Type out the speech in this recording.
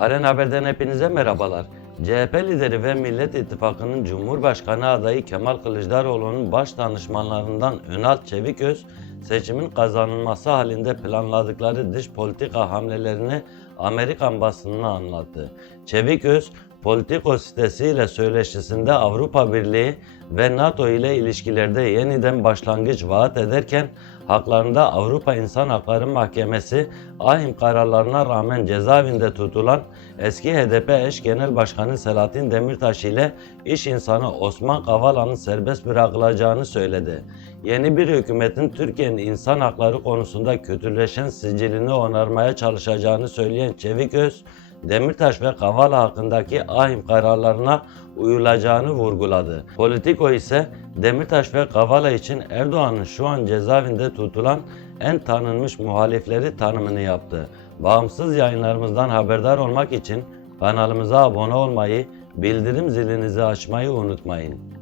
Aren Haber'den hepinize merhabalar. CHP lideri ve Millet İttifakı'nın Cumhurbaşkanı adayı Kemal Kılıçdaroğlu'nun baş danışmanlarından Ünal Çeviköz, seçimin kazanılması halinde planladıkları dış politika hamlelerini Amerikan basınına anlattı. Çeviköz, Politico sitesiyle söyleşisinde Avrupa Birliği ve NATO ile ilişkilerde yeniden başlangıç vaat ederken haklarında Avrupa İnsan Hakları Mahkemesi ahim kararlarına rağmen cezaevinde tutulan eski HDP eş genel başkanı Selahattin Demirtaş ile iş insanı Osman Kavala'nın serbest bırakılacağını söyledi. Yeni bir hükümetin Türkiye'nin insan hakları konusunda kötüleşen sicilini onarmaya çalışacağını söyleyen Çeviköz, Demirtaş ve Kavala hakkındaki ahim kararlarına uyulacağını vurguladı. Politico ise Demirtaş ve Kavala için Erdoğan'ın şu an cezaevinde tutulan en tanınmış muhalifleri tanımını yaptı. Bağımsız yayınlarımızdan haberdar olmak için kanalımıza abone olmayı, bildirim zilinizi açmayı unutmayın.